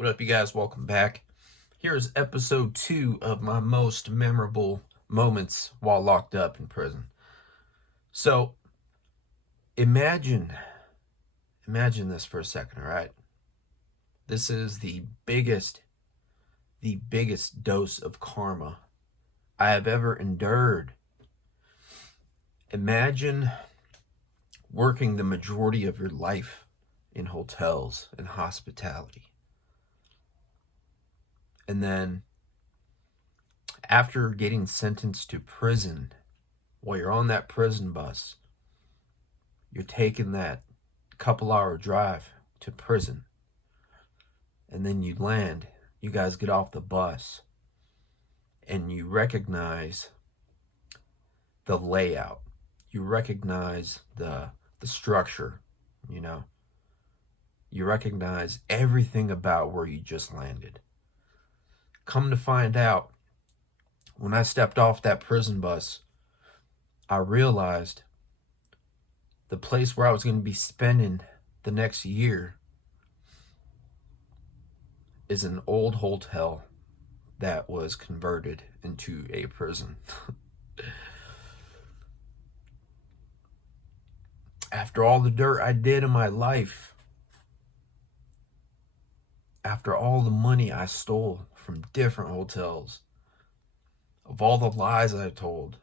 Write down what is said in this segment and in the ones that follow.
What up, you guys? Welcome back. Here's episode 2 of my most memorable moments while locked up in prison. So, imagine this for a second, all right? This is the biggest dose of karma I have ever endured. Imagine working the majority of your life in hotels and hospitality. And then after getting sentenced to prison, while you're on that prison bus, you're taking that couple-hour drive to prison. And then you land, you guys get off the bus, and you recognize the layout. You recognize the structure, you know. You recognize everything about where you just landed. Come to find out, when I stepped off that prison bus, I realized the place where I was going to be spending the next year is an old hotel that was converted into a prison. After all the dirt I did in my life, after all the money I stole from different hotels, of all the lies I told,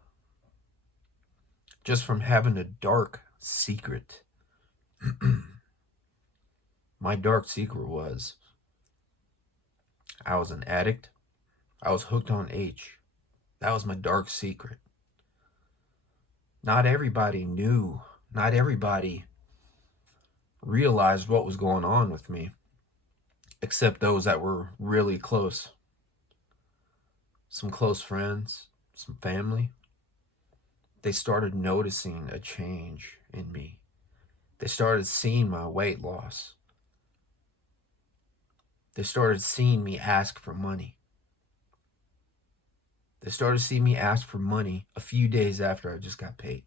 just from having a dark secret. My dark secret was I was an addict. I was hooked on H. That was my dark secret. Not everybody knew. Not everybody realized what was going on with me, except those that were really close. Some close friends, some family. They started noticing a change in me. They started seeing my weight loss. They started seeing me ask for money. They started seeing me ask for money a few days after I just got paid.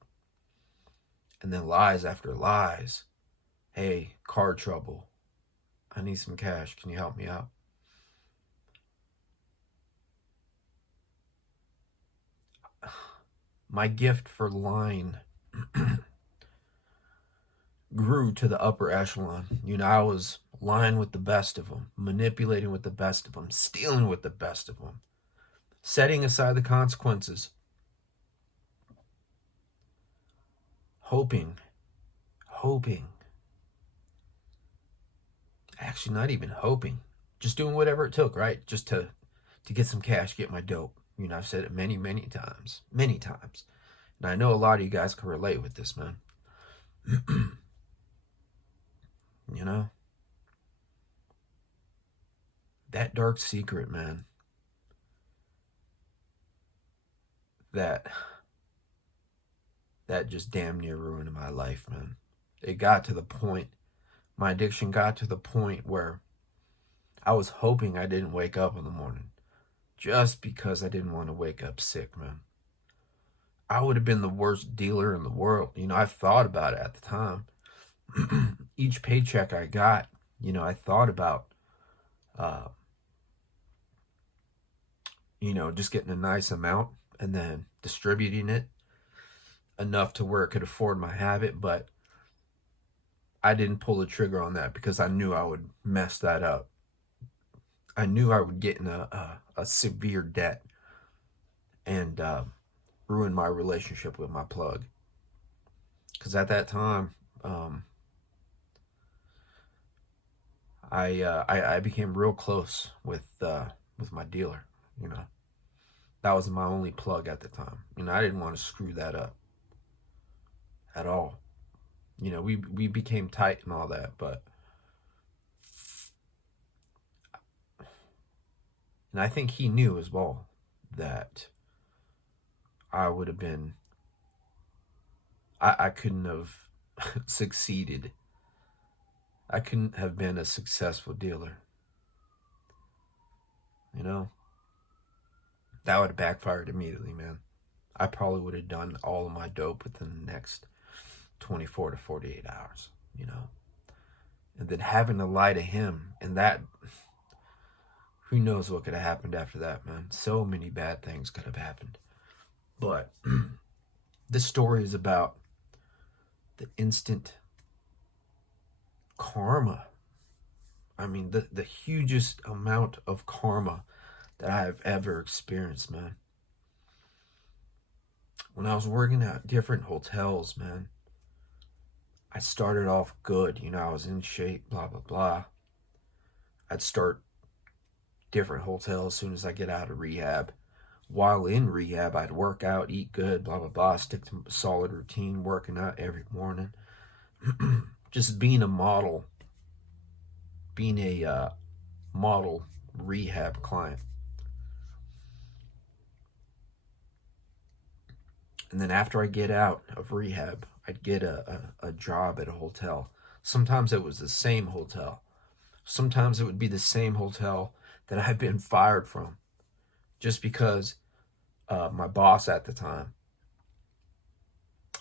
And then lies after lies. Hey, car trouble. I need some cash. Can you help me out? My gift for lying grew to the upper echelon. You know, I was lying with the best of them, manipulating with the best of them, stealing with the best of them, setting aside the consequences, hoping, actually not even hoping, just doing whatever it took, right? Just to get some cash, get my dope. You know, I've said it many times. And I know a lot of you guys can relate with this, man. You know? That dark secret, man. That just damn near ruined my life, man. It got to the point, my addiction got to the point where I was hoping I didn't wake up in the morning. Just because I didn't want to wake up sick, man. I would have been the worst dealer in the world. You know, I thought about it at the time. Each paycheck I got, you know, I thought about, you know, just getting a nice amount and then distributing it enough to where it could afford my habit. But I didn't pull the trigger on that because I knew I would mess that up. I knew I would get in a severe debt and ruin my relationship with my plug. Because at that time, I became real close with my dealer. You know, that was my only plug at the time. You know, I didn't want to screw that up at all. You know, we became tight and all that, but. And I think he knew as well that I would have been, I couldn't have succeeded. I couldn't have been a successful dealer. You know? That would have backfired immediately, man. I probably would have done all of my dope within the next 24 to 48 hours, you know? And then having to lie to him, and that who knows what could have happened after that, man. So many bad things could have happened. But this story is about the instant karma. I mean, the hugest amount of karma that I have ever experienced, man. When I was working at different hotels, man, I started off good. You know, I was in shape, blah, blah, blah. I'd start different hotels as soon as I get out of rehab. While in rehab, I'd work out, eat good, blah, blah, blah, stick to a solid routine, working out every morning. Just being a model rehab client. And then after I get out of rehab, I'd get a job at a hotel. Sometimes it was the same hotel. Sometimes it would be the same hotel that I had been fired from, just because my boss at the time,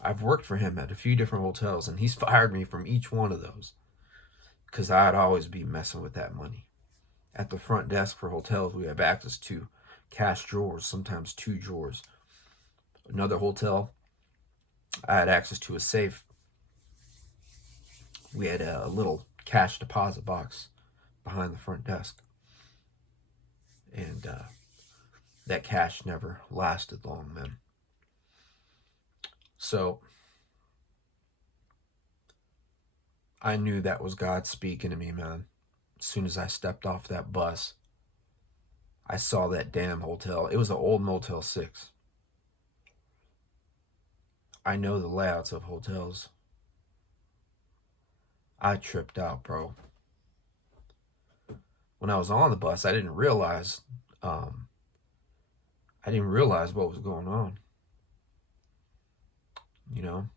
I've worked for him at a few different hotels, and he's fired me from each one of those because I'd always be messing with that money. At the front desk for hotels, we have access to cash drawers, sometimes 2 drawers. Another hotel, I had access to a safe. We had a little cash deposit box behind the front desk. And that cash never lasted long, man. So I knew that was God speaking to me, man. As soon as I stepped off that bus, I saw that damn hotel. It was an old Motel 6. I know the layouts of hotels. I tripped out, bro. When I was on the bus, I didn't realize what was going on. You know,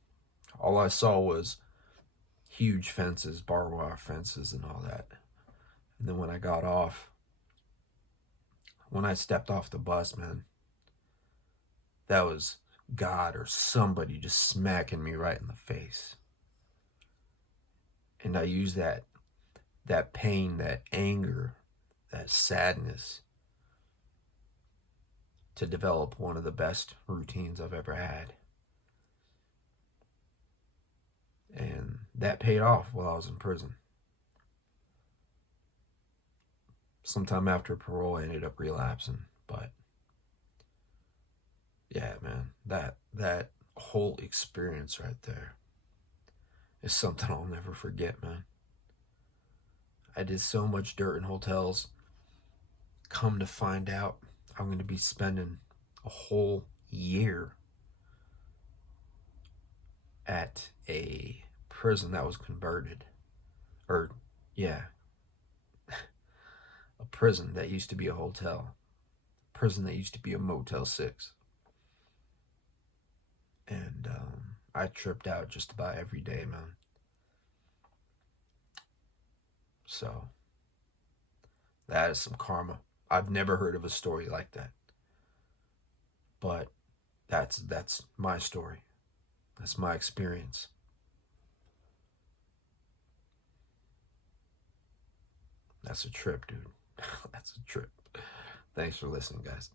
all I saw was huge fences, barbed wire fences and all that. And then when I stepped off the bus, man, that was God or somebody just smacking me right in the face. And I used that pain, that anger, that sadness to develop one of the best routines I've ever had. And that paid off while I was in prison. Sometime after parole, I ended up relapsing. But yeah, man, that whole experience right there is something I'll never forget, man. I did so much dirt in hotels. Come to find out, I'm going to be spending a whole year at a prison that was converted. A prison that used to be a hotel. A prison that used to be a Motel 6. And I tripped out just about every day, man. So that is some karma. I've never heard of a story like that. But that's my story. That's my experience. That's a trip, dude. That's a trip. Thanks for listening, guys.